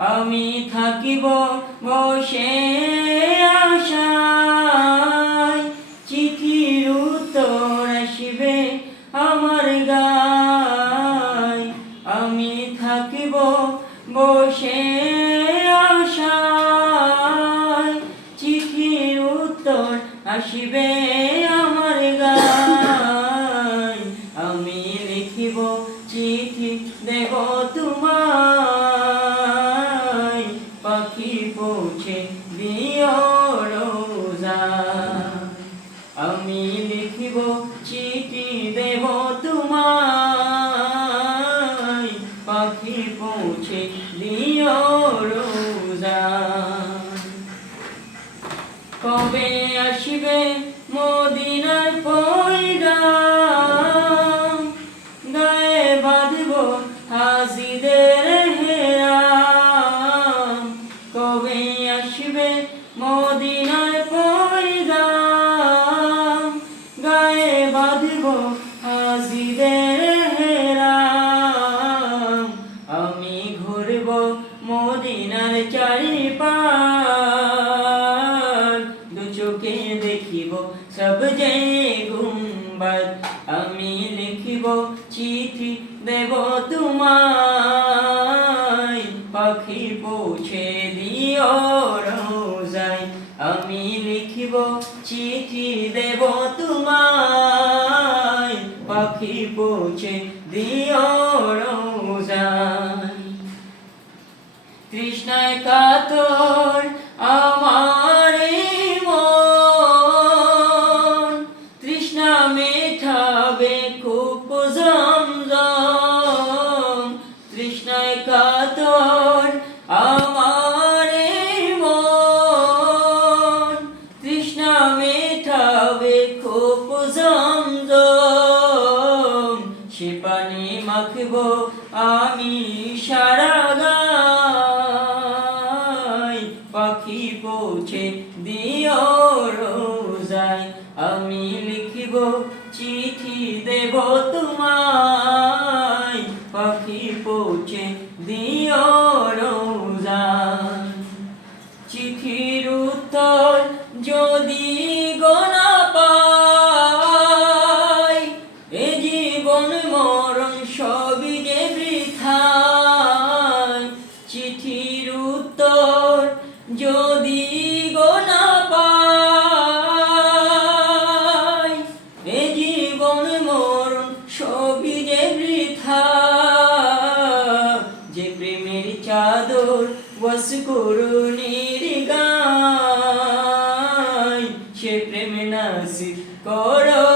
আমি থাকিব বসে আশায়। চিঠির উত্তর আসিবে আমার গায়। আমি থাকিব বসে আশায়। চিঠির উত্তর আসিবে আমার গায়। আমি লিখিব চিঠি দেব তোমায়। কবে আসিবে মদিনার পয়গাম গায়ে বাঁধব হাজিদের হেরাম কবে আসিবে মদিনার পয়গাম গায়ে বাঁধব হাজিদের হেরাম আমি ঘুরব মদিনার চারিপাশ। দেখিব সব যে গুম্বাদ আমি লিখিব, চিঠি দেব তোমায়। পাখি পৌঁছে দিও রোজায়, আমি লিখিব, চিঠি দেব তোমায়। পাখি পৌঁছে দিও জমজম সে পানি মাখব আমি সারা গায় পাখি পৌঁছে দিও আমি লিখিব চিঠি দেব তোমায়। পাখি পৌঁছে দিও রোজায়, চিঠির করুণীর গায় সে প্রেম নাসিব করো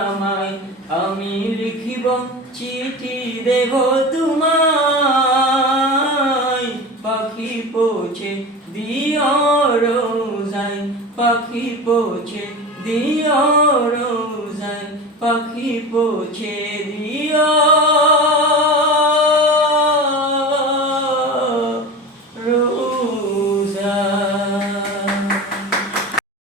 আমায়। আমি লিখিব চিঠি দেব তোমায়। পাখি পৌঁছে দিও রোজায়, পাখি পৌঁছে দিও রোজায়, পাখি পৌঁছে দিও